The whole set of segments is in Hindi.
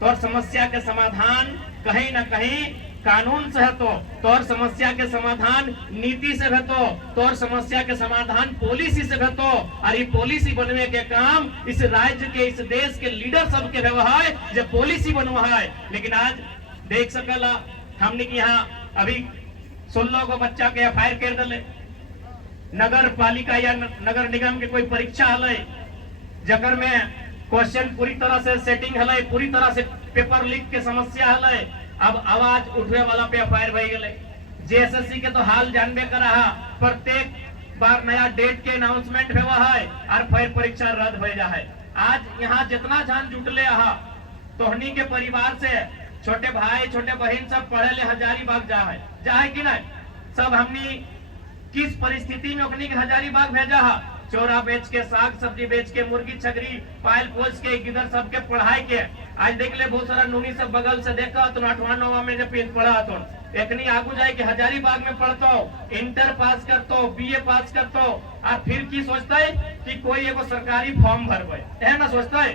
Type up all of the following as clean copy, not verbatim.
तोर समस्या के समाधान कहीं ना कहीं कानून से है, तो तोर समस्या के समाधान नीति से है, तो तोर समस्या के समाधान पॉलिसी से है, तो और ये पॉलिसी बनवे के काम इस राज्य के, इस देश के लीडर सब के व्यवहार जो पॉलिसी बनवा है। लेकिन आज देख सकला हमने की यहाँ अभी 16 को बच्चा के एफआईआर कर दिले, नगर पालिका या नगर निगम के कोई परीक्षा हल जकर में क्वेश्चन पूरी तरह से सेटिंग हल, पूरी तरह से पेपर लीक के समस्या हल, अब आवाज उठवे वाला पे एफआईआर भई गए। जेएसएससी के तो हाल जानबे करा, प्रत्येक बार नया डेट के अनाउंसमेंट हुआ है और फिर परीक्षा रद्द हो जा है। आज यहाँ जितना जान जुटले तोहनी के परिवार से छोटे भाई छोटे बहन सब पढ़े ले हजारीबाग जा है कि नहीं? सब हमनी किस परिस्थिति में ओकनी के हजारीबाग भेजा है? चोरा बेच के, साग सब्जी बेच के, मुर्गी छगरी पायल पोस के, गिदर सबके पढ़ाई के। आज देख ले बहुत सारा नूनी सब बगल से देखा तो 8वां 9वां में जब पढ़ा तो एकनी आगू जाए कि हजारीबाग में पढ़तो, इंटर पास करतो, बीए पास करतो, और फिर की सोचता है कि कोई एगो सरकारी फॉर्म भरबे, है ना सोचता है,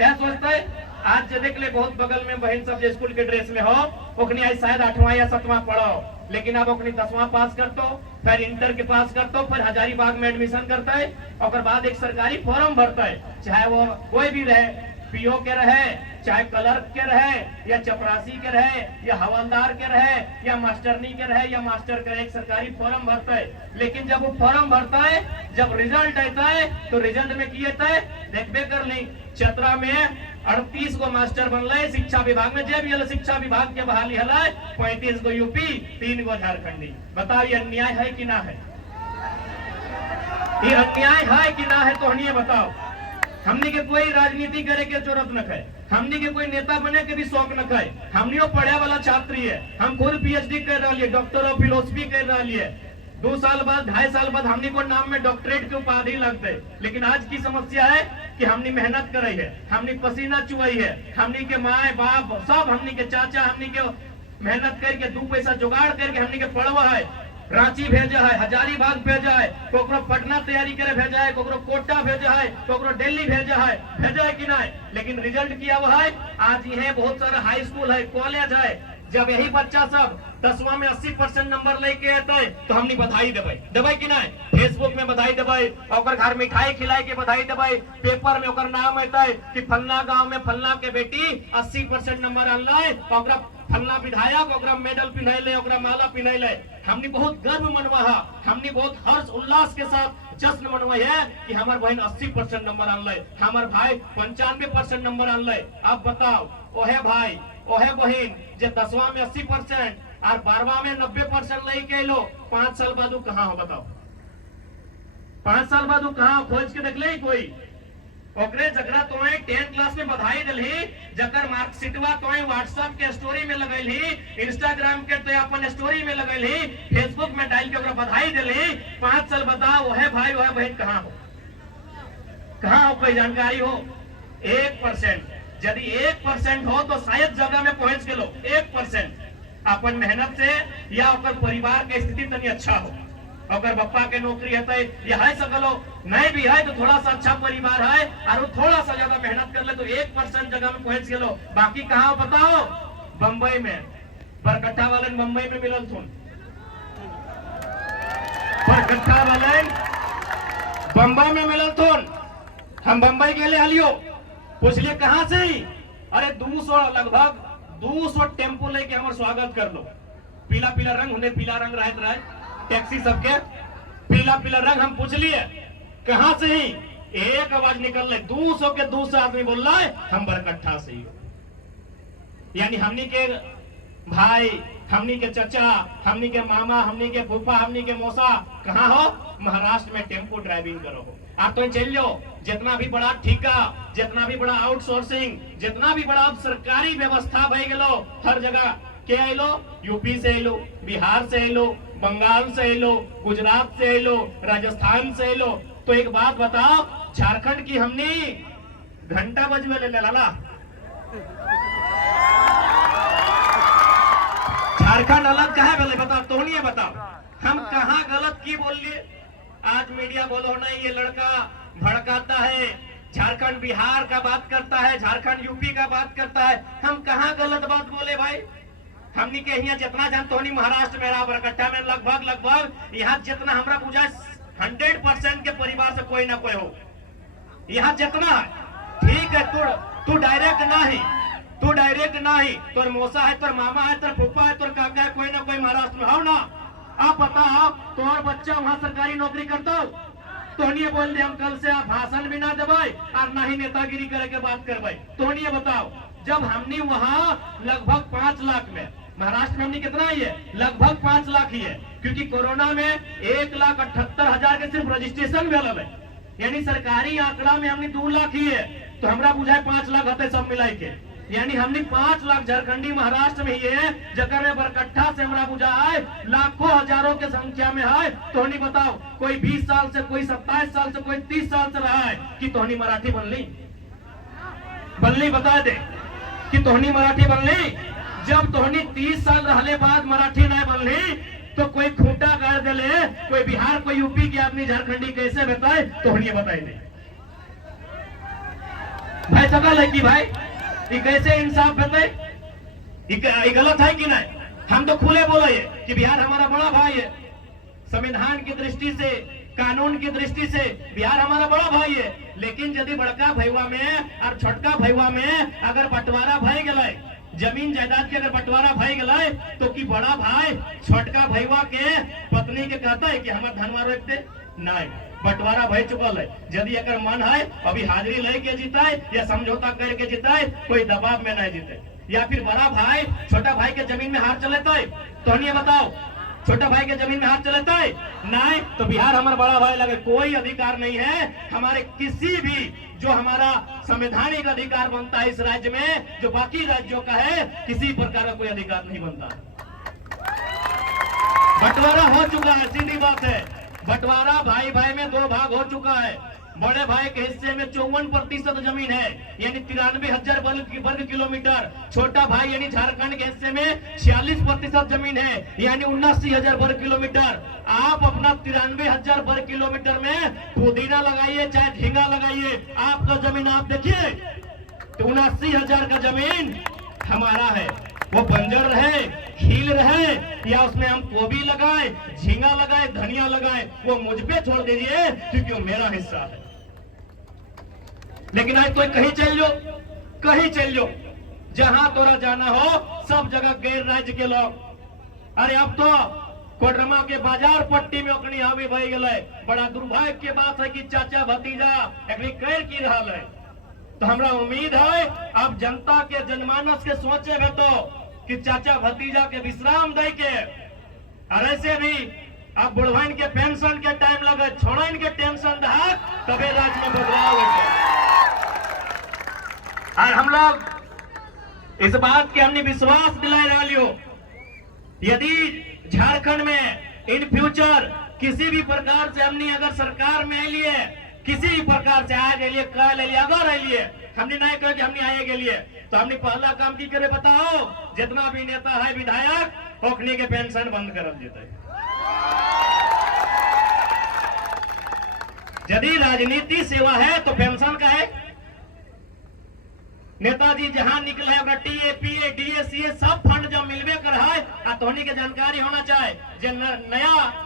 यह सोचता है। आज जे देख ले बहुत बगल में बहन सब जो स्कूल के ड्रेस में हो, ओकनी आज शायद 8वां या 7वां पढ़ो, लेकिन अब ओकनी 10वां पास करतो, फिर इंटर के पास करतो, फिर हजारीबाग में एडमिशन करता है, और बाद एक सरकारी फॉर्म भरता है, चाहे वो कोई भी रहे, पीओ के रहे, चाहे क्लर्क के रहे, या चपरासी के रहे, या हवलदार के रहे, या मास्टरनी के रहे, या मास्टर के रहे, एक सरकारी फॉर्म भरता है। लेकिन जब वो फॉर्म भरता है, जब रिजल्ट आता है, तो रिजल्ट में किए थे देखबे कर ली, चतरा में 38 गो मास्टर बनल शिक्षा विभाग में, जे भी शिक्षा विभाग के बहाली हल 35 गो यूपी, 3 गो झारखंडी। बताओ ये अन्याय है कि ना है? ये अन्याय है कि ना है? तो हनिए बताओ। हमने के कोई राजनीति करे के जरूरत न है, हमने के कोई नेता बने के भी शौक न है, हमने पढ़े वाला छात्र है, हम खुद पीएचडी कर रहा है, डॉक्टर ऑफ फिलोसफी कर रहा है। 2 साल बाद 2.5 साल बाद हमने को नाम में डॉक्टरेट के उपाधि लगते। लेकिन आज की समस्या है कि हमने मेहनत करे है, हमने पसीना चुआई है, हमने के माए बाप सब, हमने के चाचा, हमने के मेहनत करके 2 पैसा जुगाड़ करके हमने के पढ़वा है, रांची भेजा है, हजारीबाग भेजा है, कोकरो पटना तैयारी करे भेजा है, कोकरो कोटा भेजा है, कोकरो दिल्ली भेजा है कि नहीं? लेकिन रिजल्ट किया हुआ है। आज ये बहुत सारा हाई स्कूल है, कॉलेज है, जब यही बच्चा सब 10वां में 80% नंबर लेके आते तो हमने बधाई देवे कि नहीं? फेसबुक में बधाई देवे, और घर मिठाई खिलाए के बधाई देवे, पेपर में ओकर नाम आता है कि फलना गांव में फलना के बेटी 80% नंबर आनलाय, और फलना विधायक ओकरा मेडल पिन्हैले, ओकरा माला पिन्हैले। हमने बहुत गर्व मनवा, हमने बहुत हर्ष उल्लास के साथ जश्न मनवा है कि हमार बहन 80% नंबर आनले, हमार भाई 95% नंबर आनले। अब बताओ, ओहे भाई ओहे बहन जे 10वां में 80% और 12वां में 90% लेके लो, 5 साल बाद कहाँ हो? बताओ 5 साल बाद कहाँ? खोज के देख ले कोई ओकरे जकरा तो 10 क्लास में बधाई दिलही, जकर मार्कशीटवा तो व्हाट्सएप के स्टोरी में लगैलही, इंस्टाग्राम के तो अपन स्टोरी में लगैलही, फेसबुक में डाल के ओकरा बधाई दिलही। 5 साल बताओ ओहे भाई ओहे बहन कहाँ हो? कहाँ हो? कोई जानकारी हो? 1%। यदि 1% हो तो शायद जगह में पहुंच गए। 1% अपन मेहनत से, या ओकर परिवार के स्थिति तनी अच्छा हो, अगर बप्पा के नौकरी है या है सकलो, नहीं भी है तो थोड़ा सा अच्छा परिवार है और वो थोड़ा सा ज्यादा मेहनत कर ले तो 1% जगह में पहुंच गए। बाकी कहाँ बताओ? बंबई में बरकट्ठा वाले बंबई में मिलल थुन, बरकट्ठा वाले बंबई में मिलल थुन। हम बंबई गेले हलियो, पूछलिए कहाँ से ही? अरे 200 लगभग 200 टेम्पो लेके हमारे स्वागत कर लो, पीला पीला रंग, उन्हें पीला रंग रहत रहे टैक्सी सबके, पीला पीला रंग। हम पूछ लिए कहाँ से ही? एक आवाज निकल ले, 200 के 200 आदमी बोल रहा है हम बरकट्ठा से ही। यानी हमनी के भाई, हमनी के चचा, हमनी के मामा, हमनी के फूफा, हमनी के मौसा कहाँ हो? महाराष्ट्र में टेम्पो ड्राइविंग करो हो। आप तो चल जाओ, जितना भी बड़ा ठेका, जितना भी बड़ा आउटसोर्सिंग, जितना भी बड़ा सरकारी व्यवस्था भई गेलो, हर जगह के आइलो, यूपी से आइलो, बिहार से आइलो, बंगाल से आइलो, गुजरात से आइलो, राजस्थान से आइलो। तो एक बात बताओ, झारखंड की हमने घंटा बजवे ले लाला, झारखंड अलग कहे बोले? बताओ तो नहीं बताओ, हम कहाँ गलत की बोल लिए? आज मीडिया बोलो नहीं, ये लड़का भड़काता है, झारखंड बिहार का बात करता है, झारखंड यूपी का बात करता है। हम कहाँ गलत बात बोले भाई? हमनी के यहाँ जितना जान तो महाराष्ट्र में बरकट्ठा में लगभग यहाँ जितना हमारा पूजा 100% के परिवार से कोई ना कोई हो। यहाँ जितना ठीक है, तू डायरेक्ट ना ही, तोर मौसा है, तोर मामा है, तोर फूफा है, तोर काका है, कोई ना कोई महाराष्ट्र में हो ना। आप बताओ तोर बच्चा वहाँ सरकारी नौकरी करता हो तोहनिए बोल दे हम कल से आप भाषण भी ना देवे और ना ही नेतागिरी करे के बात करवे। तोहनिए बताओ जब हमने वहाँ लगभग 5 लाख में, महाराष्ट्र में हमने कितना ही है, लगभग 5 लाख ही है, क्योंकि कोरोना में 1,78,000 के सिर्फ रजिस्ट्रेशन भेल है, यानी सरकारी आंकड़ा में हमने 2 लाख ही है, तो हमरा बुझाए 5 लाख होते सब मिलाई के, यानी हमने 5 लाख झारखंडी महाराष्ट्र में ही है, जगह में बरकट्ठा से हमरा बुझाए लाखों हजारों के संख्या में है। तोहनी बताओ कोई 20 साल से, कोई 27 साल से, कोई 30 साल से रहा है कि तोहनी मराठी बनली बता दे कि तोहनी मराठी बनली। जब तोहनी 30 साल रहने बाद मराठी नहीं बनली तो कोई खूंटा गाड़ दिले, कोई बिहार कोई यूपी की आदमी झारखंडी कैसे बताए? तोहनी बताई नहीं भाई, सकल है कि भाई ये कैसे इंसाफ बताए? ये गलत है कि नहीं? हम तो खुले बोले कि बिहार हमारा बड़ा भाई है, संविधान की दृष्टि से, कानून की दृष्टि से बिहार हमारा बड़ा भाई है, लेकिन यदि बड़का भैया में और छोटका भैया में अगर बंटवारा भय गए, जमीन जायदाद के अगर बंटवारा भय गए, तो कि बड़ा भाई छोटका भैया के पत्नी के कहता है कि हमारे धनवा रोकते नहीं, बंटवारा भय चुकल है। यदि अगर मन है अभी हाजिरी लेके जीताए या समझौता करके जीताए, कोई दबाव में नहीं जीते, या फिर बड़ा भाई छोटा भाई के जमीन में हाथ चलेता है, तो नहीं बताओ छोटा भाई के जमीन में हाथ चलेता है नहीं, तो बिहार हमारा बड़ा भाई लगे। कोई अधिकार नहीं है हमारे किसी भी जो हमारा संवैधानिक अधिकार बनता है इस राज्य में, जो बाकी राज्यों का है, किसी प्रकार का कोई अधिकार नहीं बनता। बंटवारा हो चुका है, सीधी बात है, बंटवारा भाई भाई में 2 भाग हो चुका है। बड़े भाई के हिस्से में 54% जमीन है, यानी 93,000 वर्ग किलोमीटर। छोटा भाई यानी झारखंड के हिस्से में 46% जमीन है, यानी 79,000 वर्ग किलोमीटर। आप अपना 93,000 वर्ग किलोमीटर में पुदीना लगाइए चाहे झींगा लगाइए, आपका जमीन आप देखिए तो 79,000 का जमीन हमारा है। वो बंजर रहे, खील रहे, या उसमें हम गोभी लगाए, झींगा लगाए, धनिया लगाए, वो मुझ पे छोड़ दीजिए क्योंकि वो मेरा हिस्सा है। लेकिन आज कोई कहीं चल जो जहां तोरा जाना हो सब जगह गैर राज्य के लोग। अरे अब तो कोडरमा के बाजार पट्टी में ओकनी हावी भई गए। बड़ा दुर्भाग्य की बात है कि चाचा भतीजा एकनी कैर की रहा है। तो हमरा उम्मीद है अब जनता के जनमानस के सोचे में तो कि चाचा भतीजा के विश्राम दे के, और ऐसे भी अब बुढ़वाइन के पेंशन के टाइम लगे, छोड़ाइन के टेंशन रहा तबे राज्य में बदलाव होगा। और हम लोग इस बात के हमने विश्वास दिलाई रहा लियो, यदि झारखंड में इन फ्यूचर किसी भी प्रकार से हमने अगर सरकार में आई लिए, किसी भी प्रकार से आज लिए, कल लिए, अगर आई लिए, हमने नहीं कहा कि हमने आए के लिए, तो हमने पहला काम की करे बताओ, जितना भी नेता है विधायक ओखनी के पेंशन बंद कर देते। यदि राजनीति सेवा है तो पेंशन का है। नेताजी जहां निकले अपना टीए पीए डीए सीए सब फंड जब मिलवे कर है, तोहनी के जानकारी होना चाहे जे नया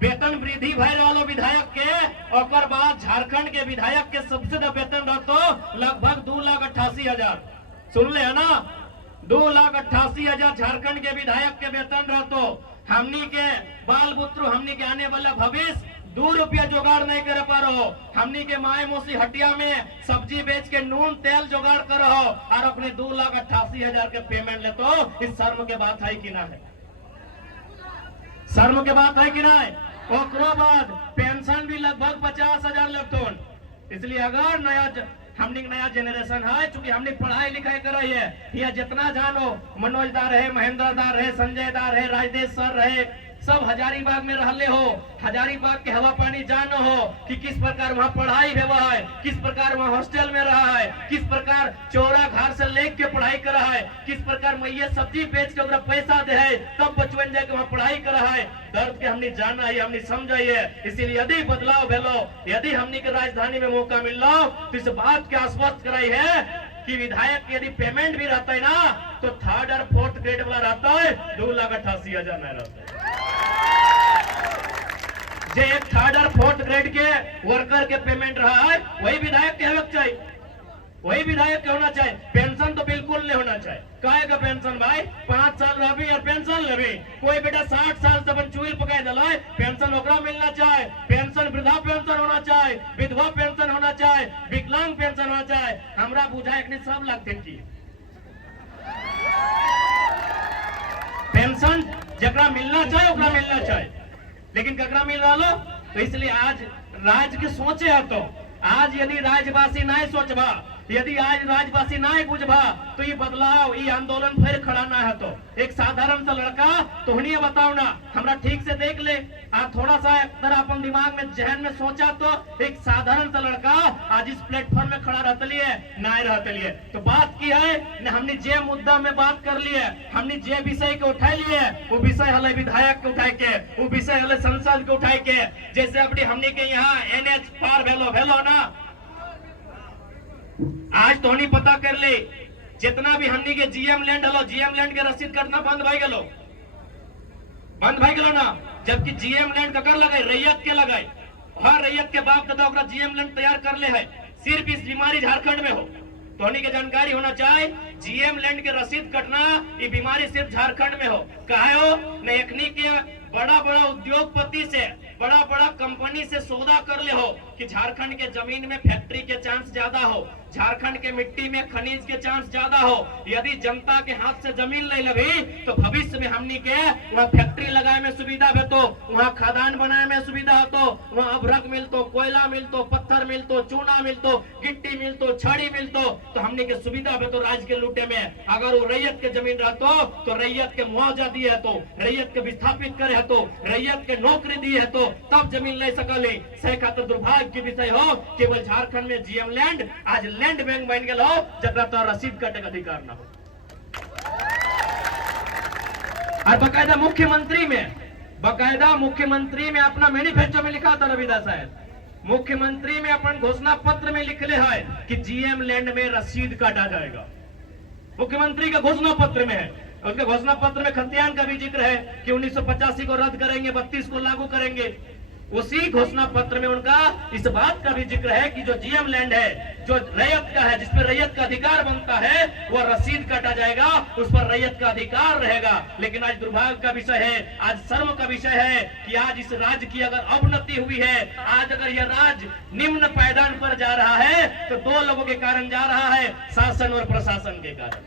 वेतन वृद्धि भय वाला विधायक के, और बाद झारखंड के विधायक के सबसे ज्यादा वेतन रहते लगभग 2,88,000। सुन ले है ना, 2,88,000 झारखंड के विधायक के वेतन रहते। हमनी के बाल पुत्र, हमनी के आने वाला भविष्य 2 रुपया जुगाड़ नहीं कर पा रहे हो। हमनी के माए मौसी हटिया में सब्जी बेच के नून तेल जुगाड़ कर रहो और अपने 2,88,000 के पेमेंट लेते हो। इस शर्म के बात है कि ना है? शर्म के बात है कि ना है? ओकरो बाद पेंशन भी लगभग 50,000 लगते। इसलिए अगर हमने नया जनरेशन है, चूंकि हमने पढ़ाई लिखाई कराई है, या जितना जानो मनोज दा रहे, महेंद्र दा रहे, संजय दा रहे, राजदेश सर रहे, सब हजारीबाग में रहले हो, हजारीबाग के हवा पानी जानो हो कि किस प्रकार वहाँ पढ़ाई हुआ है, किस प्रकार वहाँ हॉस्टल में रहा है, किस प्रकार चौरा घर से लेके पढ़ाई कर रहा है, किस प्रकार मैया सब्जी बेच के ओकरा पैसा दे है तब बचवन जाके वहाँ पढ़ाई कर रहा है। दर्द के हमने जाना है, हमने समझा है। इसीलिए यदि बदलाव भेलो, यदि हमने के राजधानी में मौका मिल रहा तो इस बात के आश्वस्त कराई है कि विधायक यदि पेमेंट भी रहता है ना तो 3rd और 4th ग्रेड वाला रहता है 2,88,000 नहीं रहता है। जो एक 3rd और 4th ग्रेड के वर्कर के पेमेंट रहा है वही विधायक के होना चाहिए, वही विधायक के होना चाहिए। पेंशन तो बिल्कुल नहीं होना चाहिए। काहे का पेंशन भाई, 5 साल रही और पेंशन लेवी। कोई बेटा 60 साल से अपन चुईल पकाए दिला, पेंशन ओकरा मिलना चाहिए। पेंशन वृद्धा पेंशन होना चाहिए, विधवा पेंशन होना चाहिए, विकलांग पेंशन होना चाहिए। हमरा बुझाए कि सब लगते की पेंशन जकरा मिलना चाहिए ओकरा मिलना चाहिए, लेकिन ककरा मिल रहा लो। तो इसलिए आज राज्य के सोचे है, तो आज यदि राज्यवासी नहीं सोचबा, यदि आज राज्यवासी नहीं बुझबा तो ये बदलाव, ये आंदोलन फिर खड़ा ना है। तो एक साधारण सा लड़का तोहनी बताओ ना, हमरा ठीक से देख ले, आज थोड़ा सा तरह अपन दिमाग में जहन में सोचा तो एक साधारण सा लड़का आज इस प्लेटफॉर्म में खड़ा रहते लिए नहीं रहते लिए। तो बात की है न, हमने जे मुद्दा में बात कर लिए, हमने जे विषय के उठा लिए, वो विषय हले विधायक के उठाए के, वो विषय हले संसद के उठाए के। जैसे अपनी हमने के यहाँ NH पार भेलो ना, आज तो नहीं पता कर ले जितना भी हमनी के GM land hello, GM land के रसीद कटना बंद भाई गेलो ना। जबकि GM लैंड ककर लगाए, रैयत के लगाए। हर रैयत के बाप दादा ओकरा GM लैंड तैयार कर ले है। सिर्फ इस बीमारी झारखंड में हो तो हमनी के जानकारी होना चाहिए। GM लैंड के रसीद कटना ये बीमारी सिर्फ झारखंड में हो। कहे हो न, एकनी के बड़ा बड़ा उद्योगपति से, बड़ा बड़ा कंपनी से सौदा कर ले हो कि झारखंड के जमीन में फैक्ट्री के चांस ज्यादा हो, झारखंड के मिट्टी में खनिज के चांस ज्यादा हो। यदि जनता के हाथ से जमीन ले लगी तो भविष्य में हमनी के वहाँ फैक्ट्री लगाए में सुविधा है, तो वहाँ खदान बनाए में सुविधा हो, तो वहाँ अभ्रक मिलतो, कोयला मिलतो, पत्थर मिलतो, चूना मिलतो, गिट्टी मिलतो, छड़ी मिलतो, तो हमने के सुविधा है। तो राज्य के लूटे में अगर वो रैयत के जमीन रहतो तो रैयत के मुआवजा दिए है, तो रैयत के विस्थापित करे है, तो रैयत के नौकरी दी है, तो तब जमीन ले सकले। से खातिर दुर्भाग्य की विषय हो केवल झारखंड में GM लैंड आज लैंड बैंक बन गया हो जकरा तो रसीद कटे का अधिकार ना हो। और बकायदा मुख्यमंत्री में अपना मैनिफेस्टो में लिखा था रविदास साहब, मुख्यमंत्री में अपन घोषणा पत्र में लिखले है कि GM लैंड में रसीद काटा जाएगा। मुख्यमंत्री का घोषणा पत्र में है। उनके घोषणा पत्र में खतियान का भी जिक्र है कि 1985 को रद्द करेंगे, 32 को लागू करेंगे। उसी घोषणा पत्र में उनका इस बात का भी जिक्र है कि जो GM लैंड है, जो रैयत का है, जिसपे रैयत का अधिकार बनता है, वो रसीद काटा जाएगा, उस पर रैयत का अधिकार रहेगा। लेकिन आज दुर्भाग्य का विषय है, आज शर्म का विषय है कि आज इस राज्य की अगर अवनति हुई है, आज अगर यह राज्य निम्न पायदान पर जा रहा है तो 2 लोगों के कारण जा रहा है, शासन और प्रशासन के कारण।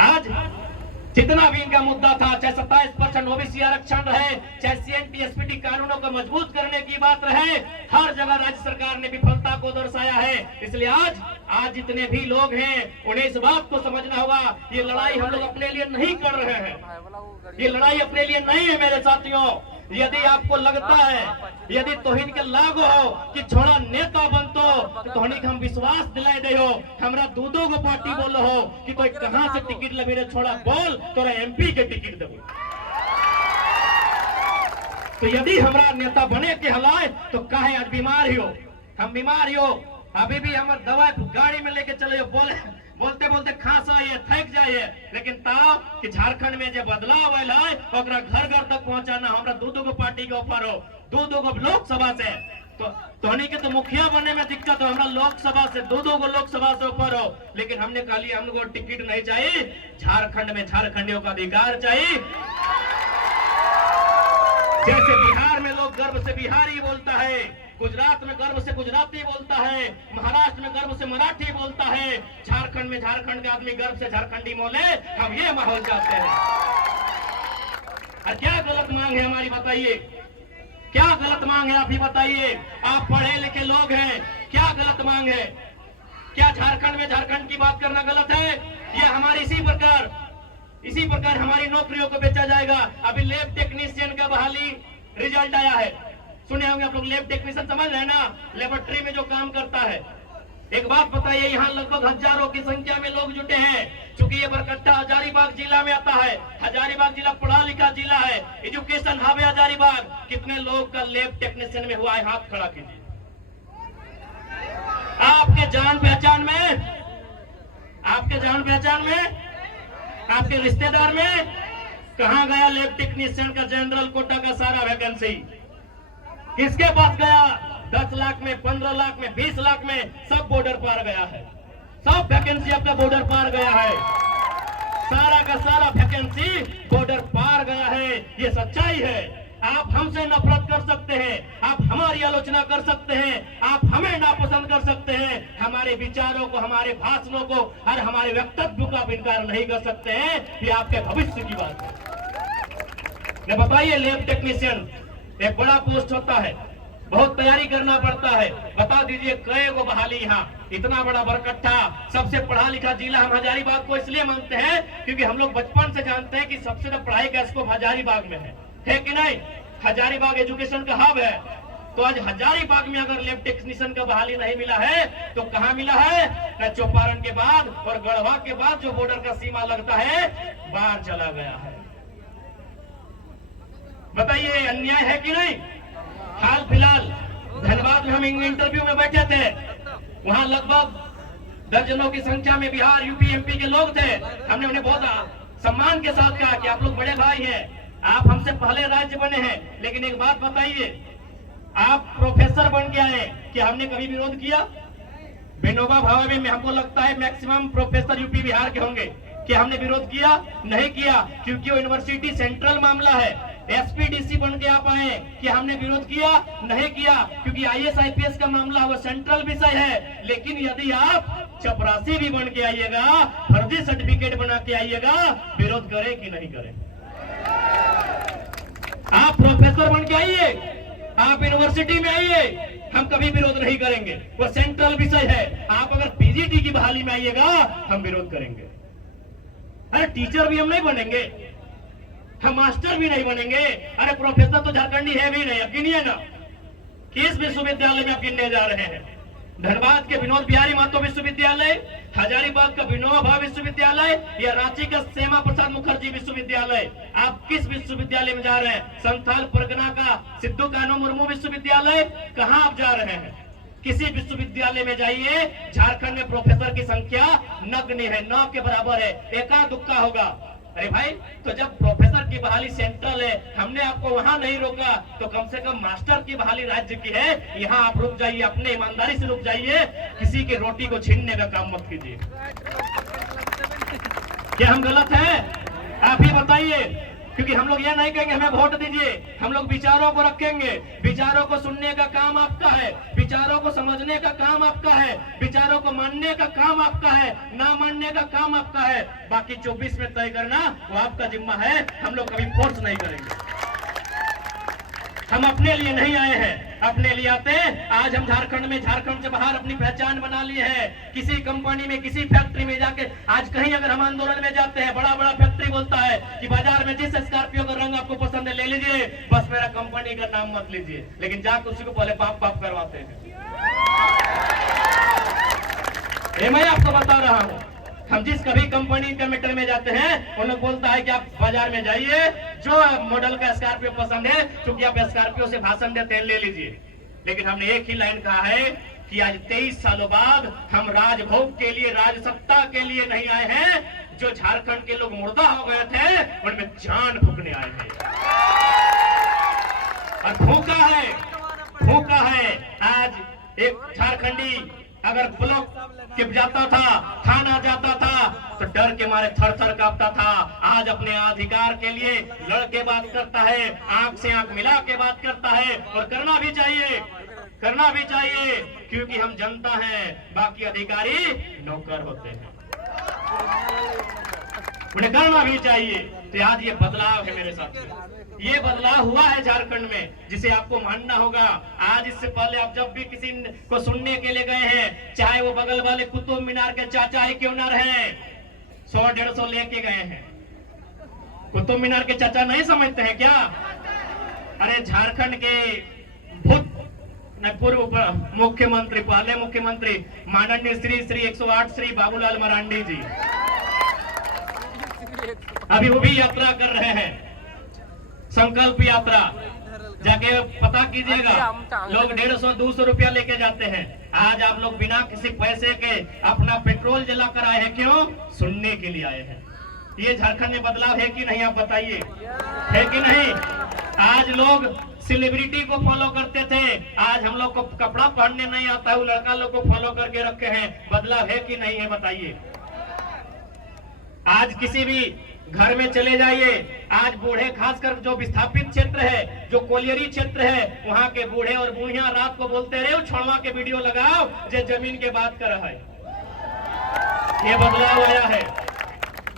आज जितना भी इनका मुद्दा था, चाहे 27% OBC आरक्षण रहे, चाहे CNT SPT कानूनों को मजबूत करने की बात रहे, हर जगह राज्य सरकार ने विफलता को दर्शाया है। इसलिए आज जितने भी लोग हैं उन्हें इस बात को समझना होगा, ये लड़ाई हम लोग अपने लिए नहीं कर रहे हैं, ये लड़ाई अपने लिए नहीं है मेरे साथियों। यदि आपको लगता है, यदि तोहिन के लागू हो कि छोड़ा नेता बनतो तो तोहनी हम विश्वास दिलाई दे हो, हमरा 2-2 गो पार्टी बोल हो कि तो कहां से टिकट लगे रे, छोड़ा बोल तोरा MP के टिकट देबो। तो यदि हमरा नेता बने के हलाए तो काहे आज बीमार हो, हम बीमार हो, अभी भी हमार दवाई गाड़ी में लेके चले बोलते बोलते खांस आइए, थक जाइए। लेकिन ताव कि झारखंड में जो बदलाव आयल है ओकरा घर घर तक पहुंचाना हमरा 2-2 गो पार्टी के ऊपर हो, 2-2 गो लोकसभा से, तो तोहनी के तो मुखिया बनने में दिक्कत हो, हमरा लोकसभा से 2-2 गो लोकसभा से ऊपर हो। लेकिन हमने कहा लिया हमको टिकट नहीं चाहिए, झारखंड में झारखंडियों का अधिकार चाहिए। जैसे बिहार में लोग गर्व से बिहारी बोलता है, गुजरात में गर्व से गुजराती बोलता है, महाराष्ट्र में गर्व से मराठी बोलता है, झारखंड में झारखंड के आदमी गर्व से झारखंडी बोले, हम ये माहौल चाहते हैं। और क्या गलत मांग है हमारी बताइए, क्या गलत मांग है आप ही बताइए। आप पढ़े लिखे लोग हैं, क्या गलत मांग है? क्या झारखंड में झारखंड की बात करना गलत है? ये हमारी इसी प्रकार हमारी नौकरियों को बेचा जाएगा। अभी लैब टेक्नीशियन का बहाली रिजल्ट आया है, सुने होंगे आप लोग। लैब टेक्नीशियन समझ रहे हैं ना, लेबोरेटरी में जो काम करता है। एक बात बताइए, यहाँ लगभग हजारों की संख्या में लोग जुटे हैं। चूंकि ये बरकट्टा हजारीबाग जिला में आता है, हजारीबाग जिला पढ़ा लिखा जिला है, एजुकेशन हब है हजारीबाग। कितने लोग का लैब टेक्नीशियन में हुआ है? हाथ खड़ा कीजिए। आपके जान पहचान में, आपके रिश्तेदार में कहां गया लैब टेक्नीशियन का जनरल कोटा का सारा वैकेंसी? किसके पास गया? 10 लाख में, 15 लाख में, 20 लाख में, सब बॉर्डर पार गया है। सब वैकेंसी आपका बॉर्डर पार गया है। सारा का सारा वैकेंसी बॉर्डर पार गया है। ये सच्चाई है। आप हमसे नफरत कर सकते हैं, आप हमारी आलोचना कर सकते हैं, आप हमें नापसंद कर सकते हैं, हमारे विचारों को, हमारे भाषणों को और हमारे वक्तव्य का इनकार नहीं कर सकते हैं। ये आपके भविष्य की बात है। बताइए, लैब टेक्नीशियन एक बड़ा पोस्ट होता है, बहुत तैयारी करना पड़ता है। बता दीजिए कई को बहाली यहाँ, इतना बड़ा बरकट्टा, सबसे पढ़ा लिखा जिला। हम हजारीबाग को इसलिए मानते हैं क्योंकि हम लोग बचपन से जानते हैं कि सबसे ज्यादा पढ़ाई का स्कोप हजारीबाग में है कि नहीं? हजारीबाग एजुकेशन का हब है। तो आज हजारीबाग में अगर लैब टेक्नीशियन का बहाली नहीं मिला है तो कहां मिला है? न चौपारण के बाद और गढ़वा के बाद जो बॉर्डर का सीमा लगता है, बाहर चला गया है। बताइए, अन्याय है कि नहीं? हाल फिलहाल धनबाद में हम इंटरव्यू में बैठे थे, वहां लगभग दर्जनों की संख्या में बिहार, यूपी, एमपी के लोग थे। हमने उन्हें बहुत सम्मान के साथ कहा कि आप लोग बड़े भाई हैं, आप हमसे पहले राज्य बने हैं। लेकिन एक बात बताइए, आप प्रोफेसर बन के आए, कि हमने कभी विरोध किया? विनोबा भावे में हमको लगता है मैक्सिमम प्रोफेसर यूपी बिहार के होंगे। कि हमने विरोध किया? नहीं किया, क्योंकि वो यूनिवर्सिटी सेंट्रल मामला है। एसपीडीसी बन के आप आए, कि हमने विरोध किया? नहीं किया, क्योंकि आईएएस आईपीएस का मामला वो सेंट्रल विषय है। लेकिन यदि आप चपरासी भी बन के आइएगा, फर्जी सर्टिफिकेट बना के आइएगा, विरोध करें कि नहीं करें? आप प्रोफेसर बन के आइए, आप यूनिवर्सिटी में आइए, हम कभी विरोध नहीं करेंगे, वो सेंट्रल विषय है। आप अगर पीजीटी की बहाली में आइएगा, हम विरोध करेंगे। अरे टीचर भी हम नहीं बनेंगे, हम मास्टर भी नहीं बनेंगे। अरे प्रोफेसर तो झारखंडी है भी नहीं, अब गिनिए ना किस विश्वविद्यालय में आप गिनने जा रहे हैं? धनबाद के विनोद बिहारी महतो विश्वविद्यालय, हजारीबाग का विनोबा भावे विश्वविद्यालय, या रांची का श्यामा प्रसाद मुखर्जी विश्वविद्यालय? आप किस विश्वविद्यालय में जा रहे हैं? संथाल परगना का सिद्धू कान्हू मुर्मू विश्वविद्यालय? कहां आप जा रहे हैं? किसी विश्वविद्यालय में जाइए, झारखंड में प्रोफेसर की संख्या नगण्य है, 9 के बराबर है, एका दुक्का होगा। अरे भाई, तो जब प्रोफेसर की बहाली सेंट्रल है, हमने आपको वहां नहीं रोका, तो कम से कम मास्टर की बहाली राज्य की है, यहाँ आप रुक जाइए, अपने ईमानदारी से रुक जाइए। किसी की रोटी को छीनने का काम मत कीजिए। क्या हम गलत हैं? आप ही बताइए। क्योंकि हम लोग ये नहीं कहेंगे हमें वोट दीजिए, हम लोग विचारों को रखेंगे। विचारों को सुनने का काम आपका है, विचारों को समझने का काम आपका है, विचारों को मानने का काम आपका है, ना मानने का काम आपका है। बाकी 24 में तय करना वो आपका जिम्मा है। हम लोग कभी फोर्स नहीं करेंगे। हम अपने लिए नहीं आए हैं, अपने लिए आते हैं। आज हम झारखंड में, झारखंड से बाहर अपनी पहचान बना ली है। किसी कंपनी में, किसी फैक्ट्री में जाके, आज कहीं अगर हम आंदोलन में जाते हैं, बड़ा बड़ा फैक्ट्री बोलता है कि बाजार में जिस स्कॉर्पियो का रंग आपको पसंद है ले लीजिए, बस मेरा कंपनी का नाम मत लीजिए। लेकिन जाकर उसी को पहले पाप करवाते हैं। ये मैं आपको बता रहा हूँ। हम जिस कभी कंपनी के मीटर में जाते हैं, उन लोग बोलता है कि आप बाजार में जाइए, जो मॉडल का स्कॉर्पियो पसंद है, क्योंकि आप स्कॉर्पियो से भाषण देते हैं, ले लीजिए। लेकिन हमने एक ही लाइन कहा है कि आज 23 सालों बाद हम राजभोग के लिए, राजसत्ता के लिए नहीं आए हैं। जो झारखंड के लोग मुर्दा हो गए थे, उनमें जान फूकने आए हैं। और भूखा है। आज एक झारखंडी अगर ब्लॉक जाता था, थाना जाता था, तो डर के मारे थर थर कांपता था। आज अपने अधिकार के लिए लड़ के बात करता है, आंख से आंख मिला के बात करता है। और करना भी चाहिए, क्योंकि हम जनता हैं, बाकी अधिकारी नौकर होते हैं, उन्हें करना भी चाहिए। तो आज ये बदलाव है मेरे साथ, ये बदलाव हुआ है झारखंड में, जिसे आपको मानना होगा। आज इससे पहले आप जब भी किसी को सुनने के लिए गए हैं, चाहे चाहे वो बगल वाले कुतुब मीनार के चाचा ही क्यों ना रहे, 100-150 लेके गए हैं। कुतुब मीनार के चाचा नहीं समझते हैं क्या? अरे झारखंड के पूर्व मुख्यमंत्री, पहले मुख्यमंत्री माननीय श्री 108 श्री बाबूलाल मरांडी जी अभी वो भी यात्रा कर रहे हैं, संकल्प यात्रा। जाके पता कीजिएगा, लोग 150-200 रुपया लेके जाते हैं। आज आप लोग बिना किसी पैसे के अपना पेट्रोल जला कर आए हैं, क्यों? सुनने के लिए आए हैं। ये झारखंड में बदलाव है कि नहीं, आप बताइए, है कि नहीं? आज लोग सेलिब्रिटी को फॉलो करते थे, आज हम लोग को कपड़ा पहनने नहीं आता है, वो लड़का लोग को फॉलो करके रखे हैं। बदलाव है कि नहीं है, बताइए। आज किसी भी घर में चले जाइए, आज बूढ़े, खासकर जो विस्थापित क्षेत्र है, जो कोलियरी क्षेत्र है, वहां के बूढ़े और बूढ़िया रात को बोलते रहे छोड़वा के वीडियो लगाओ जो जमीन के बात कर रहा है। ये बदलाव आया है।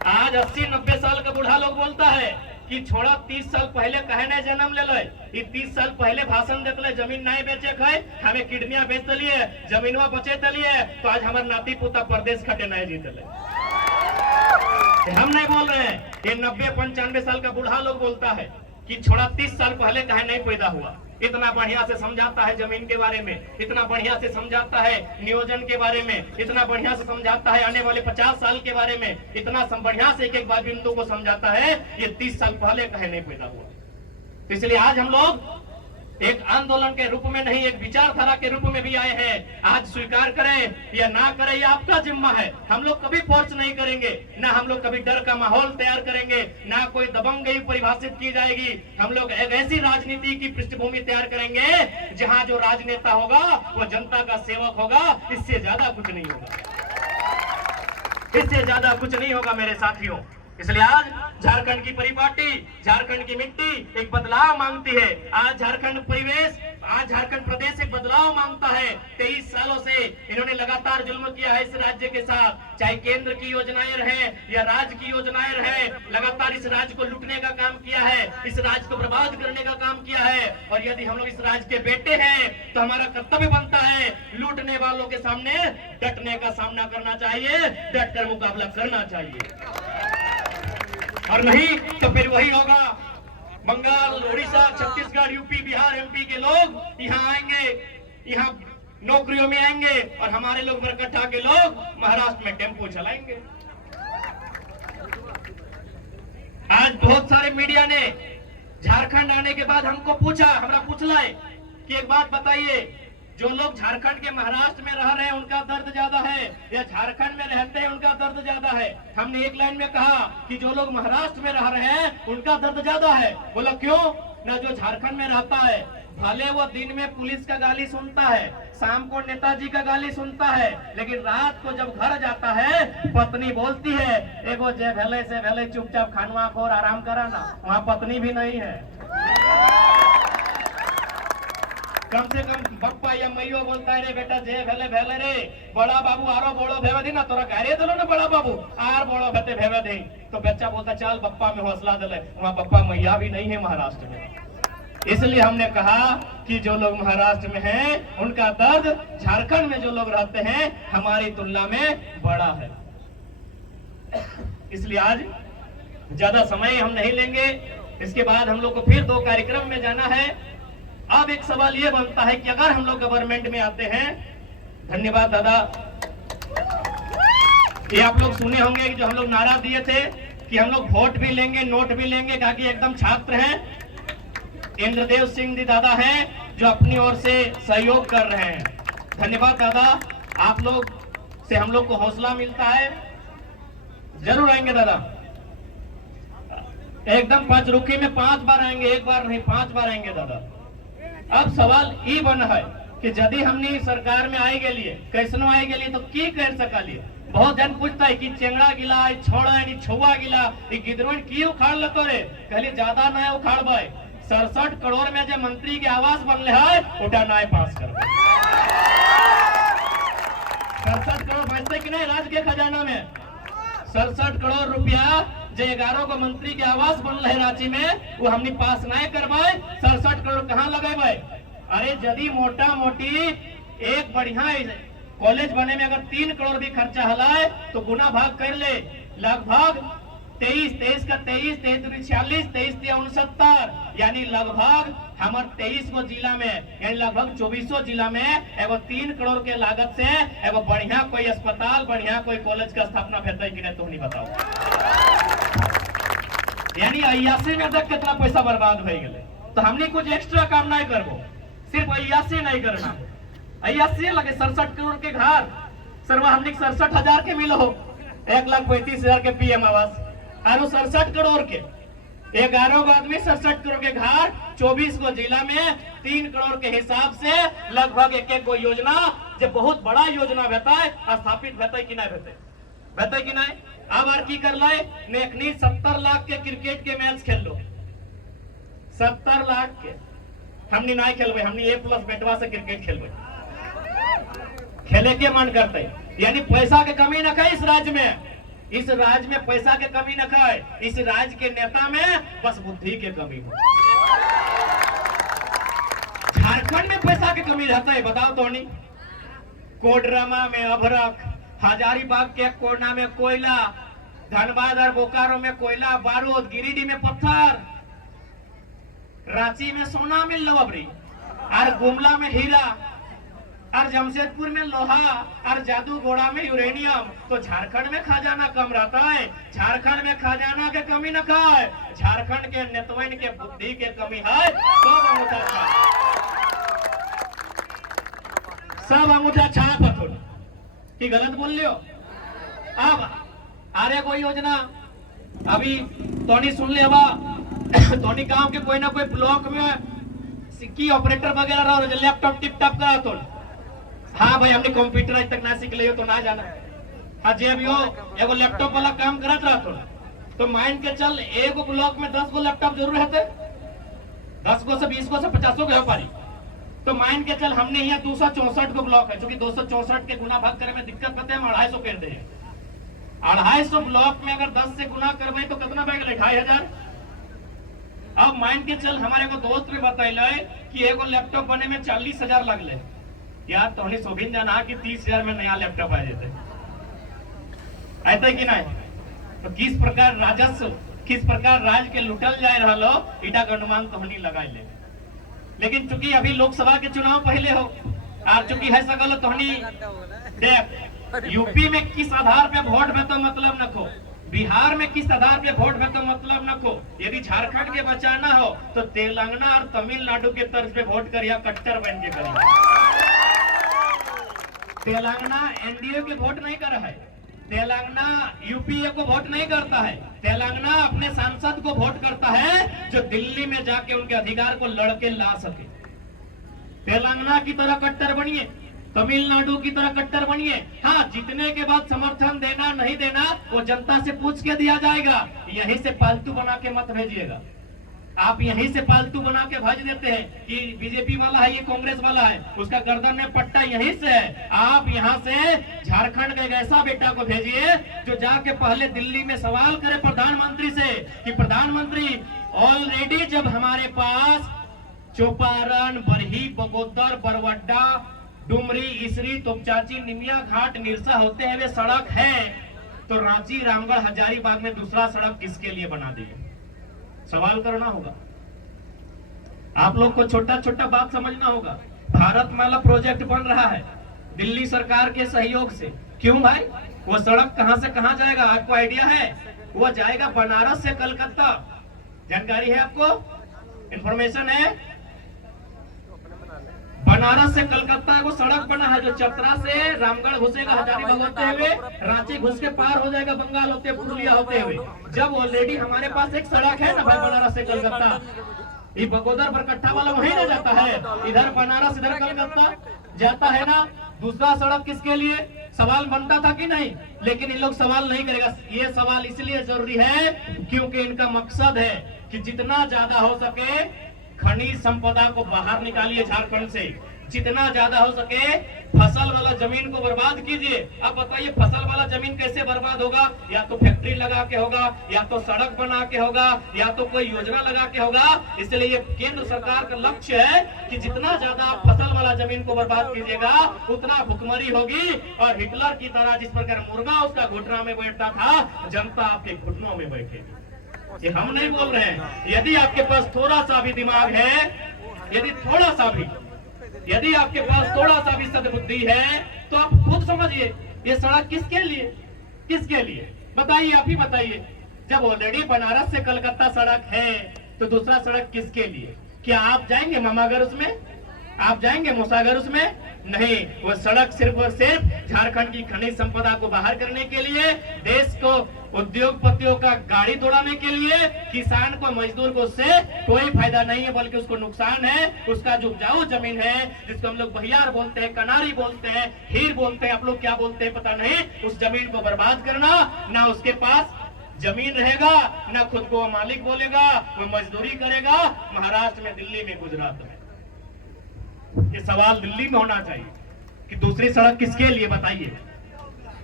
आज 80-90 साल का बूढ़ा लोग बोलता है कि छोड़ा 30 साल पहले कहे नहीं जन्म ले लो, 30 साल पहले भाषण देते जमीन नहीं बेचे खाए, हमें किडनिया बेच लिए, जमीनवा बचे तलिए, तो आज हमारे नाती पोता प्रदेश खटे नहीं जीतले। हम नहीं बोल रहे हैं, ये 90-95 साल का बूढ़ा लोग बोलता है कि छोड़ा 30 साल पहले कहे नहीं पैदा हुआ। इतना बढ़िया से समझाता है जमीन के बारे में, इतना बढ़िया से समझाता है नियोजन के बारे में, इतना बढ़िया से समझाता है आने वाले 50 साल के बारे में, इतना बढ़िया से एक बात बिंदु को समझाता है, ये 30 साल पहले कहे नहीं पैदा हुआ। तो इसलिए आज हम लोग एक आंदोलन के रूप में नहीं, एक विचारधारा के रूप में भी आए हैं। आज स्वीकार करें या ना करें, ये आपका जिम्मा है। हम लोग कभी फोर्स नहीं करेंगे, ना हम लोग कभी डर का माहौल तैयार करेंगे, ना कोई दबंगई परिभाषित की जाएगी। हम लोग एक ऐसी राजनीति की पृष्ठभूमि तैयार करेंगे जहां जो राजनेता होगा वो जनता का सेवक होगा। इससे ज्यादा कुछ नहीं होगा, इससे ज्यादा कुछ नहीं होगा मेरे साथियों। इसलिए आज झारखंड की परिपाटी, झारखंड की मिट्टी एक बदलाव मांगती है। आज झारखंड परिवेश, आज झारखंड प्रदेश एक बदलाव मांगता है। 23 सालों से इन्होंने लगातार जुल्म किया है इस राज्य के साथ, चाहे केंद्र की योजनाएं रहे या राज्य की योजनाएं रहे, लगातार इस राज्य को लूटने का काम किया है, इस राज्य को बर्बाद करने का काम किया है। और यदि हम लोग इस राज्य के बेटे हैं तो हमारा कर्तव्य बनता है लूटने वालों के सामने डटने का सामना करना चाहिए, डट कर मुकाबला करना चाहिए। और नहीं तो फिर वही होगा, बंगाल, उड़ीसा, छत्तीसगढ़, यूपी, बिहार, एमपी के लोग यहाँ आएंगे, यहाँ नौकरियों में आएंगे, और हमारे लोग बरकट्ठा के लोग महाराष्ट्र में टेम्पो चलाएंगे। आज बहुत सारे मीडिया ने झारखंड आने के बाद हमको पूछा, हमरा पूछला है कि एक बात बताइए, जो लोग झारखंड के महाराष्ट्र में रह रहे हैं उनका दर्द ज्यादा है या झारखंड में रहते हैं उनका दर्द ज्यादा है? हमने एक लाइन में कहा कि जो लोग महाराष्ट्र में रह रहे हैं उनका दर्द ज्यादा है। बोला क्यों? ना जो झारखंड में रहता है भले वो दिन में पुलिस का गाली सुनता है, शाम को नेताजी का गाली सुनता है, लेकिन रात को जब घर जाता है पत्नी बोलती है एगो जे भले से भले चुपचाप खानवा को और आराम करा ना, वहाँ पत्नी भी नहीं है। कम से कम बप्पा या मैयो बोलता है रे बेटा जे भेले भेले रे, बड़ा बाबू आरो बोलो भेवे दी ना, तोरा गारे दिलो ना बड़ा बाबू आर बोलो भेते भेवे दे, तो बच्चा बोलता चल बप्पा में हौसला दिले, वहाँ बप्पा मैया भी नहीं है महाराष्ट्र में। इसलिए हमने कहा कि जो लोग महाराष्ट्र में हैं उनका दर्द झारखंड में जो लोग रहते हैं हमारी तुलना में बड़ा है। इसलिए आज ज्यादा समय हम नहीं लेंगे, इसके बाद हम लोग को फिर 2 कार्यक्रम में जाना है। अब एक सवाल ये बनता है कि अगर हम लोग गवर्नमेंट में आते हैं, धन्यवाद दादा, ये आप लोग सुने होंगे कि जो हम लोग नारा दिए थे कि हम लोग वोट भी लेंगे नोट भी लेंगे, कहा कि एकदम छात्र हैं, इंद्रदेव सिंह जी दादा हैं जो अपनी ओर से सहयोग कर रहे हैं। धन्यवाद दादा, आप लोग से हम लोग को हौसला मिलता है। जरूर आएंगे दादा, एकदम पंचरुखी में 5 बार आएंगे, 1 बार नहीं 5 बार आएंगे दादा। अब सवाल ये बन है कि यदि हमने सरकार में आए गेलिए, कैसनो आए गेलिए तो की कर सकलिए? बहुत जन पूछता है कि चेंगड़ा गिला, छोड़ा छुआ गिला, गिदरोन की उखाड़ लतो रे, कहली ज्यादा न उखाड़बे, 67 करोड़ में जो मंत्री के आवास बनले है उठा नए पास कर 67 करोड़ बचते कि नहीं राज्य के खजाना में? 67 करोड़ रुपया जो 11 को मंत्री के आवास बनल है रांची में, वो हमने पास नहीं करवाए, 67 करोड़ कहाँ लगेबे? अरे यदि मोटा मोटी एक बढ़िया कॉलेज बने में अगर 3 करोड़ भी खर्चा हलाए तो गुना भाग कर ले, लगभग 23 का 23, 23 46, 23 69, यानी लगभग हमारे 23 गो जिला में, यानी लगभग 2400 जिला में एगो 3 करोड़ के लागत से एगो बढ़िया कोई अस्पताल, बढ़िया कोई कॉलेज का स्थापना भेटै कि नहीं, तो नहीं बताओ। यानी 81 में देख कितना पैसा बर्बाद हो गए। तो हमने कुछ एक्स्ट्रा काम नहीं करबो, सिर्फ 81 नहीं करना, 81 लगे 67 करोड़ के घर सरवा हमने 67,000 के मिलो हो, 1,35,000 के पीएम आवास, और 67 करोड़ के 11 गो आदमी 67 करोड़ के घर 24 गो जिला में 3 करोड़ के हिसाब से लगभग एक गो योजना, जो बहुत बड़ा योजना भेटै स्थापित भेटै कि नहीं भेटै कि नहीं। अब आर की कर लाए, नेकनी 70 लाख के क्रिकेट के मैच खेल लो, 70 लाख के हमनी नहीं खेलबे, हमनी A+ बेटवा से क्रिकेट खेलबे, खेले के मन करते। यानी पैसा के कमी न है इस राज्य में, इस राज्य में पैसा के कमी न है, इस राज्य के नेता में बस बुद्धि के कमी हो। झारखंड में पैसा के कमी रहता है, बताओ तो नहीं। कोडरमा में अभरक, हजारीबाग के कोरना में कोयला, धनबाद और बोकारो में कोयला बारूद, गिरिडीह में पत्थर, रांची में सोना मिल लो अबरी, और गुमला में हीरा, और जमशेदपुर में लोहा, और जादूगोड़ा में यूरेनियम। तो झारखंड में खजाना कम रहता है, झारखंड में खजाना के कमी न है, झारखंड के नेतवन के बुद्धि के कमी है। सब अंगूठा छाप हथुन कि गलत बोल लियो। अब आरे कोई योजना अभी तोनी सुन ले, तोनी गांव के कोई ना कोई ब्लॉक में सिक्की ऑपरेटर वगैरह रहो, लैपटॉप टिप टॉप करा तो हाँ भाई हमने कंप्यूटर आज तक ना सीख लियो तो ना जाना। हाँ जे भी हो एगो लैपटॉप वाला काम करत रहा तो मान के चल एगो ब्लॉक में 10 गो लैपटॉप जरूर रहते, 10 गो से 20 गो से 50 गो व्यापारी। तो मान के चल हमने यहाँ 264 गो ब्लॉक है, क्योंकि 264 के गुना भाग करे में दिक्कत होते हैं, हम 250 कर दे। 250 ब्लॉक में अगर 10 से गुना करवाए तो कितना बैग ले, 2,500। अब मान के चल हमारे को दोस्त भी बताइले कि एगो लैपटॉप बने में 40,000 लगले। यार तो शोभिन जाना कि 30,000 में नया लैपटॉप आ जाते ऐसा कि नहीं। तो किस प्रकार राजस्व, किस प्रकार राज्य के लुटल जाए रहा इटा का अनुमान तो हमनी लगा ले। लेकिन चूंकि अभी लोकसभा के चुनाव पहले हो, और चूंकि है सकल तो हमनी देख यूपी में किस आधार पे वोट में तो मतलब न खो, बिहार में किस आधार पे वोट में तो मतलब न खो। यदि झारखंड के बचाना हो तो तेलंगाना और तमिलनाडु के तर्ज पे वोट करिए, कट्टर बन के करिए। तेलंगाना एनडीए के वोट नहीं कर रहा है, तेलंगाना यूपीए को वोट नहीं करता है, तेलंगाना अपने सांसद को वोट करता है जो दिल्ली में जाके उनके अधिकार को लड़के ला सके। तेलंगाना की तरह कट्टर बनिए, तमिलनाडु की तरह कट्टर बनिए। हाँ, जीतने के बाद समर्थन देना नहीं देना वो जनता से पूछ के दिया जाएगा, यहीं से पालतू बना के मत भेजिएगा। आप यहीं से पालतू बना के भेज देते हैं कि बीजेपी वाला है, ये कांग्रेस वाला है, उसका गर्दन में पट्टा यहीं से है। आप यहाँ से झारखंड के एक ऐसा बेटा को भेजिए जो जाके पहले दिल्ली में सवाल करे प्रधानमंत्री से कि प्रधानमंत्री ऑलरेडी जब हमारे पास चौपारण, बरही, बगोदर, बरवड्डा, डुमरी, इसरी, तोपचाची, निमिया घाट, निरसा होते हुए सड़क है, तो रांची, रामगढ़, हजारीबाग में दूसरा सड़क किसके लिए बना दिए? सवाल करना होगा। आप लोग को छोटा छोटा बात समझना होगा। भारतमाला प्रोजेक्ट बन रहा है दिल्ली सरकार के सहयोग से। क्यों भाई? वो सड़क कहां से कहां जाएगा आपको आइडिया है? वो जाएगा बनारस से कलकत्ता। जानकारी है आपको? इंफॉर्मेशन है? बनारस से कलकत्ता वो सड़क बना है जो चतरा से रामगढ़ घुसेगा, हजारीबाग होते हुए रांची घुस के पार हो जाएगा, बंगाल होते हुए, पुरुलिया होते हुए। जब ऑलरेडी हमारे पास एक सड़क है ना भाई, बनारस से कलकत्ता, ये बगोदर बरकट्ठा वाला वहीं ना जाता है, इधर बनारस इधर कलकत्ता जाता है ना। दूसरा सड़क किसके लिए? सवाल बनता था कि नहीं? लेकिन इन लोग सवाल नहीं करेगा। ये सवाल इसलिए जरूरी है क्योंकि इनका मकसद है कि जितना ज्यादा हो सके खनिज संपदा को बाहर निकालिए झारखंड से। जितना ज्यादा हो सके फसल वाला जमीन को बर्बाद कीजिए। अब बताइए फसल वाला जमीन कैसे बर्बाद होगा? या तो फैक्ट्री लगा के होगा, या तो सड़क बना के होगा, या तो कोई योजना लगा के होगा। इसलिए ये केंद्र सरकार का लक्ष्य है कि जितना ज्यादा आप फसल वाला जमीन को बर्बाद कीजिएगा उतना भुखमरी होगी। और हिटलर की तरह जिस प्रकार मुर्गा उसका घुटना में बैठता था, जनता आपके घुटनों में बैठेगी। ये हम नहीं बोल रहे हैं। यदि आपके पास थोड़ा सा भी दिमाग है, यदि आपके पास थोड़ा सा भी सद्बुद्धि है, तो आप खुद समझिए ये सड़क किसके लिए बताइए, आप ही बताइए। जब ऑलरेडी बनारस से कलकत्ता सड़क है तो दूसरा सड़क किसके लिए? क्या आप जाएंगे मामागर उसमें? आप जाएंगे मूसागर उसमें? नहीं, वो सड़क सिर्फ और सिर्फ झारखंड की खनिज संपदा को बाहर करने के लिए, देश को उद्योगपतियों का गाड़ी दौड़ाने के लिए, किसान को मजदूर को उससे कोई फायदा नहीं है, बल्कि उसको नुकसान है। उसका जो उपजाऊ जमीन है, जिसको हम लोग बहियार बोलते हैं, कनारी बोलते हैं, हीर बोलते हैं, आप लोग क्या बोलते हैं पता नहीं, उस जमीन को बर्बाद करना। ना उसके पास जमीन रहेगा, ना खुद को वो मालिक बोलेगा, वो मजदूरी करेगा महाराष्ट्र में, दिल्ली में, गुजरात में। ये सवाल दिल्ली में होना चाहिए कि दूसरी सड़क किसके लिए बताइए।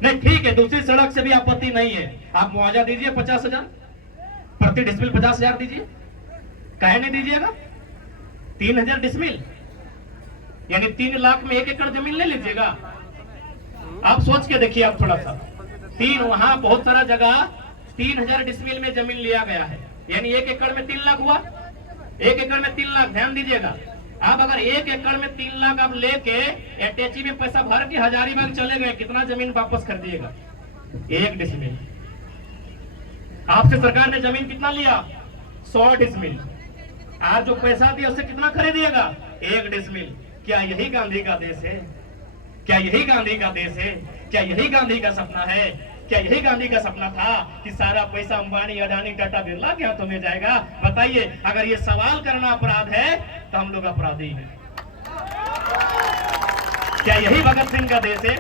नहीं ठीक है, दूसरी सड़क से भी आपत्ति नहीं है, आप मुआवजा दीजिए 50,000 प्रति डिसमिल, 50,000 दीजिए। काहे नहीं दीजिएगा? 3,000 डिसमिल यानी 3 लाख में 1 एकड़ जमीन ले लीजिएगा। आप सोच के देखिए, आप थोड़ा सा वहां बहुत सारा जगह 3,000 डिसमिल में जमीन लिया गया है, यानी 1 एकड़ में 3 लाख हुआ। 1 एकड़ में 3 लाख, ध्यान दीजिएगा। आप अगर 1 एकड़ में 3 लाख आप लेके एटैची में पैसा भर के हजारीबाग चले गए, कितना जमीन वापस कर दिएगा? 1 डिसमिल। आपसे सरकार ने जमीन कितना लिया? 100 डिसमिल। आज जो पैसा दिया उससे कितना खरीदिएगा? 1 डिसमिल। क्या यही गांधी का देश है? क्या यही गांधी का देश है? क्या यही गांधी का सपना है? क्या यही गांधी का सपना था कि सारा पैसा अंबानी, अडानी, टाटा, बिरला के हाथों में जाएगा? बताइए, अगर ये सवाल करना अपराध है तो हम लोग अपराधी हैं। क्या यही भगत सिंह का देश है?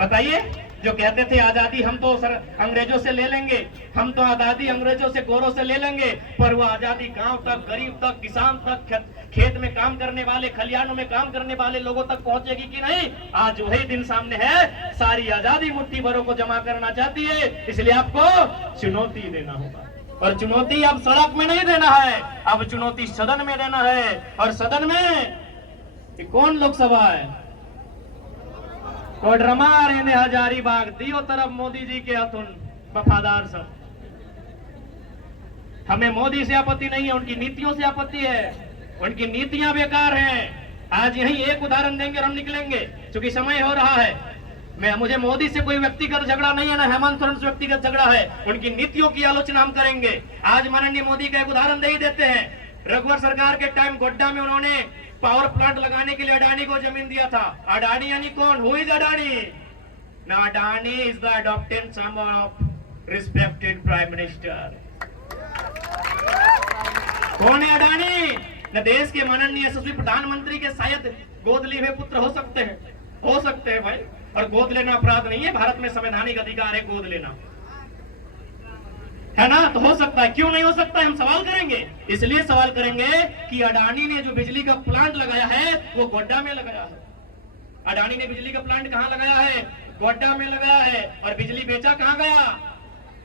बताइए, जो कहते थे आजादी हम तो अंग्रेजों से ले लेंगे, हम तो आजादी अंग्रेजों से, गोरों से ले लेंगे, पर वो आजादी गांव तक, गरीब तक, किसान तक, खेत में काम करने वाले, खलियानों में काम करने वाले लोगों तक पहुंचेगी कि नहीं? आज वही दिन सामने है। सारी आजादी मुट्ठी भरों को जमा करना चाहती है, इसलिए आपको चुनौती देना होगा। और चुनौती अब सड़क में नहीं देना है, अब चुनौती सदन में देना है। और सदन में कौन लोकसभा है? कोडरमा रेने हजारीबाग दियो तरफ मोदी जी के हथुन वफादार सब। हमें मोदी से आपत्ति नहीं है, उनकी नीतियों से आपत्ति है। उनकी नीतियां बेकार हैं। आज यही एक उदाहरण देंगे और हम निकलेंगे, क्योंकि समय हो रहा है। मुझे मोदी से कोई व्यक्तिगत झगड़ा नहीं है, ना हेमंत सोरेन से व्यक्तिगत झगड़ा है। उनकी नीतियों की आलोचना हम करेंगे। आज माननीय मोदी का एक उदाहरण दे ही देते हैं। रघुवर सरकार के टाइम गोड्डा में उन्होंने पावर प्लांट लगाने के लिए अडानी को जमीन दिया था। अडानी यानी कौन? Who is Adani? ना, Adani is the adopted son of respected prime minister. कौन है अडानी? न देश के माननीय यशस्वी प्रधानमंत्री के शायद गोद लिए हुए पुत्र हो सकते हैं भाई। और गोद लेना अपराध नहीं है, भारत में संवैधानिक अधिकार है गोद लेना, है ना? तो हो सकता है, क्यों नहीं हो सकता है? हम सवाल करेंगे। इसलिए सवाल करेंगे कि अडानी ने जो बिजली का प्लांट लगाया है वो गोड्डा में लगाया है। अडानी ने बिजली का प्लांट कहां लगाया है? गोड्डा में लगाया है। और बिजली बेचा कहां गया?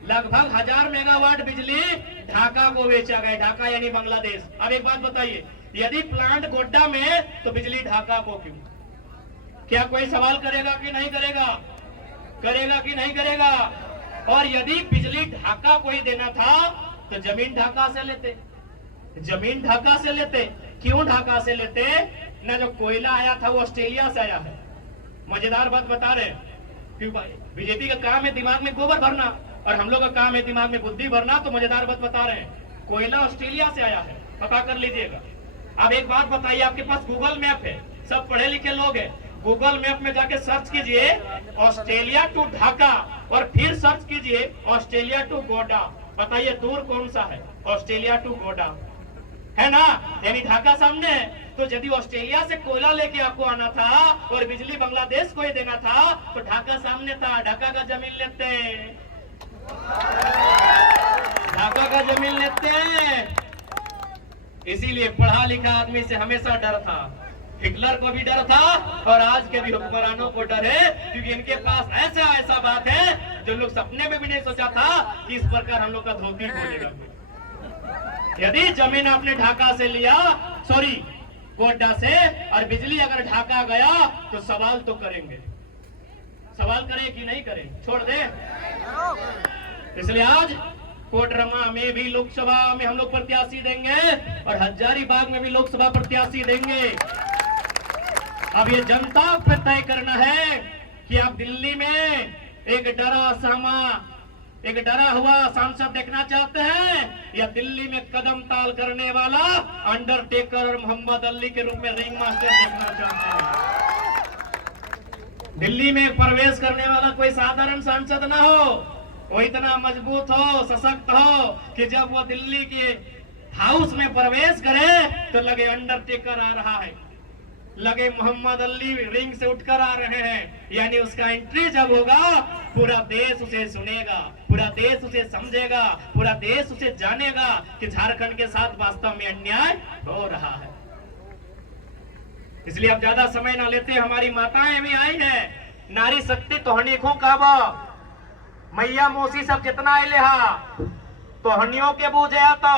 लगभग 1000 मेगावाट बिजली ढाका को बेचा गया। ढाका यानी बांग्लादेश। अब एक बात बताइए, यदि प्लांट गोड्डा में तो बिजली ढाका को क्यों? क्या कोई सवाल करेगा कि नहीं करेगा? करेगा कि नहीं करेगा? और यदि बिजली ढाका को ही देना था तो जमीन ढाका से लेते। जमीन ढाका से लेते। क्यों ढाका से लेते? ना जो कोयला आया था वो ऑस्ट्रेलिया से आया है। मजेदार बात बता रहे क्यों भाई? बीजेपी का काम है दिमाग में गोबर भरना और हम लोग का काम है दिमाग में बुद्धि भरना। तो मजेदार बात बता रहे हैं, कोयला ऑस्ट्रेलिया से आया है, पता कर लीजिएगा। अब एक बात बताइए, आपके पास गूगल मैप है, सब पढ़े लिखे लोग हैं, गूगल मैप में जाके सर्च कीजिए ऑस्ट्रेलिया टू ढाका और फिर सर्च कीजिए ऑस्ट्रेलिया टू गोड्डा। बताइए दूर कौन सा है? ऑस्ट्रेलिया टू गोड्डा है ना, यानी ढाका सामने है। तो यदि ऑस्ट्रेलिया से कोयला लेके आपको आना था और बिजली बांग्लादेश को ही देना था तो ढाका सामने था, ढाका का जमीन लेते, ढाका का जमीन लेते। इसीलिए पढ़ा लिखा आदमी से हमेशा डर था। हिटलर को भी डर था और आज के भी हुक्मरानों को डर है, क्योंकि इनके पास ऐसा बात है जो लोग सपने में भी नहीं सोचा था कि इस प्रकार हम लोग का धोती खोलेगा। यदि जमीन आपने ढाका से लिया, सॉरी गोड्डा से, और बिजली अगर ढाका गया तो सवाल तो करेंगे। सवाल करें कि नहीं करें? छोड़ दे। इसलिए आज कोडरमा में भी लोकसभा में हम लोग प्रत्याशी देंगे और हजारीबाग में भी लोकसभा प्रत्याशी देंगे। अब ये जनता पे तय करना है कि आप दिल्ली में एक डरा हुआ सांसद देखना चाहते हैं या दिल्ली में कदम ताल करने वाला अंडरटेकर और मोहम्मद अली के रूप में रिंग मास्टर देखना चाहते हैं। दिल्ली में प्रवेश करने वाला कोई साधारण सांसद ना हो, वो इतना मजबूत हो, सशक्त हो कि जब वो दिल्ली के हाउस में प्रवेश करे तो लगे अंडरटेकर आ रहा है, लगे मोहम्मद अली रिंग से उठकर आ रहे हैं। यानी उसका एंट्री जब होगा पूरा देश उसे सुनेगा, पूरा देश उसे समझेगा, पूरा देश उसे जानेगा कि झारखंड के साथ वास्तव में अन्याय हो रहा है। इसलिए अब ज्यादा समय ना लेते, हमारी माताएं भी आई हैं, नारी शक्ति तोहनी खो काबा मैया मौसी सब कितना आइले हा, तोहनियों के बूझे आता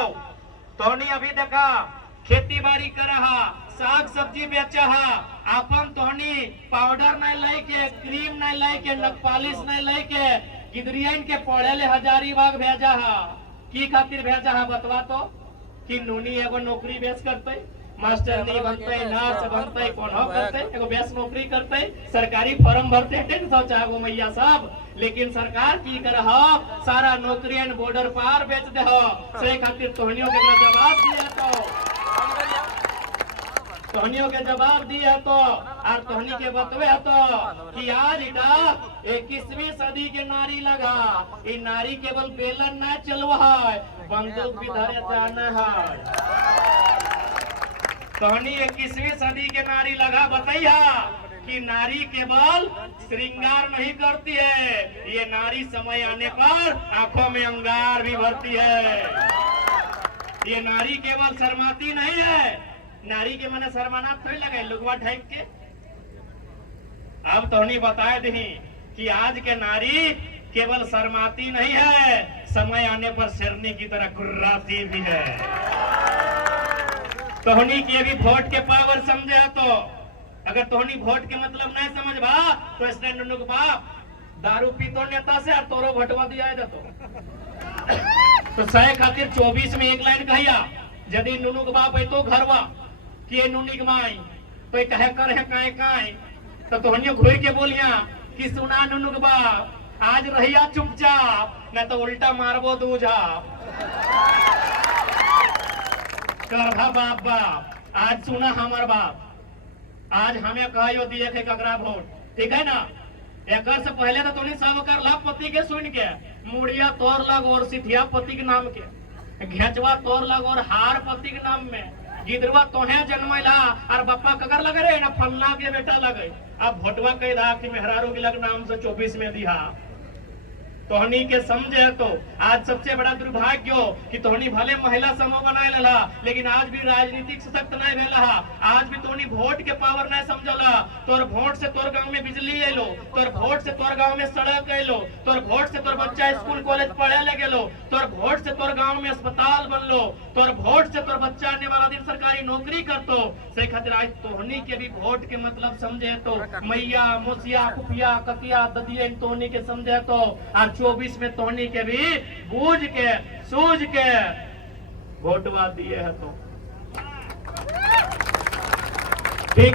तोहनी अभी देखा खेती बाड़ी कर रहा, साग सब्जी बेचा हा, आपन तोहनी पाउडर नहीं लेके, क्रीम नहीं लेके, नक पॉलिश नहीं लेके गिदरियन के पढ़े ले हजारीबाग भेजा हा। की खातिर भेजा हा बतवा तो? कि नूनी एगो नौकरी बेस करते, मास्टर नहीं बनते, नर्स बनते, कोनो करते, एगो बेस नौकरी करते, सरकारी फॉर्म भरते, 300 गो मैया सब। लेकिन सरकार की कर सारा नौकरियन बॉर्डर पार बेच दे हो, से खातिर तोहनियों के जवाब दिया तोहनियों के जवाब दिया तो और तोहनी के बतवे तो कि आज इटा 21वीं सदी के नारी लगा, ये नारी केवल बेलन ना चलवा है, बंदूक भी धरे जाना है। तोहनी 21वीं सदी के नारी लगा बताइया कि नारी केवल श्रृंगार नहीं करती है, ये नारी समय आने पर आंखों में अंगार भी भरती है। ये नारी केवल शर्माती नहीं है, नारी के मैंने शर्माना थोड़ी लगे लुगवा ढाइप के। अब तोहनी बताए दी कि आज के नारी केवल शर्माती नहीं है, समय आने पर शेरनी की तरह गुर्राती भी है। तोहनी की अभी वोट के पावर समझे तो, अगर तोहनी वोट के मतलब नहीं समझ बा तो इसने नुनुक बाप दारू पीतो नेता से और तोरो भटवा दिया जातो। तो सह खातिर 24 में एक लाइन कहिया, यदि नुनुक बाप है तो घरवा कि नुनिक माई तो कहे कर है काए काए, तो तोहनियो घोई के बोलिया कि सुना नुनुक बाप आज रहिया चुपचाप, न तो उल्टा मारबो दूजा। करभा बाप बाप आज सुना हमार बाप, आज हमें कहियो दिए थे ककरा वोट, ठीक है ना? एक से पहले तो तोनी सब कर ला पति के सुन के, मुड़िया तोर लग और सिथिया पति के नाम के, घेचवा तोर लग और हार पति के नाम में, गिदरवा तोहे जन्मला और बप्पा ककर लगे रे ना फलना के बेटा लगे। अब भोटवा कह रहा कि मेहरारू के लग नाम से 24 में दिया। तोहनी के समझे तो आज सबसे बड़ा दुर्भाग्य हो कि तोहनी भले महिला समूह बनाए लेला, लेकिन आज भी राजनीतिक सशक्त नहीं भेला। आज भी तोहनी वोट के पावर नहीं समझला। तोर वोट से तोर गांव में बिजली एलो, तोर वोट से तोर गांव में सड़क एलो, तोर वोट से तोर बच्चा स्कूल कॉलेज पढ़े ले गेलो, तोर वोट से तोर गांव में अस्पताल बनलो, तोर वोट से तोर बच्चा आने वाला दिन सरकारी नौकरी करतो। से खातिर आज तोहनी के भी वोट के मतलब समझे तो मैया मोसिया कुपिया कतिया ददिया तोहनी के समझे तो, और 24 में तोहनी के भी बूझ के सूझ के वोटवा दिए है तो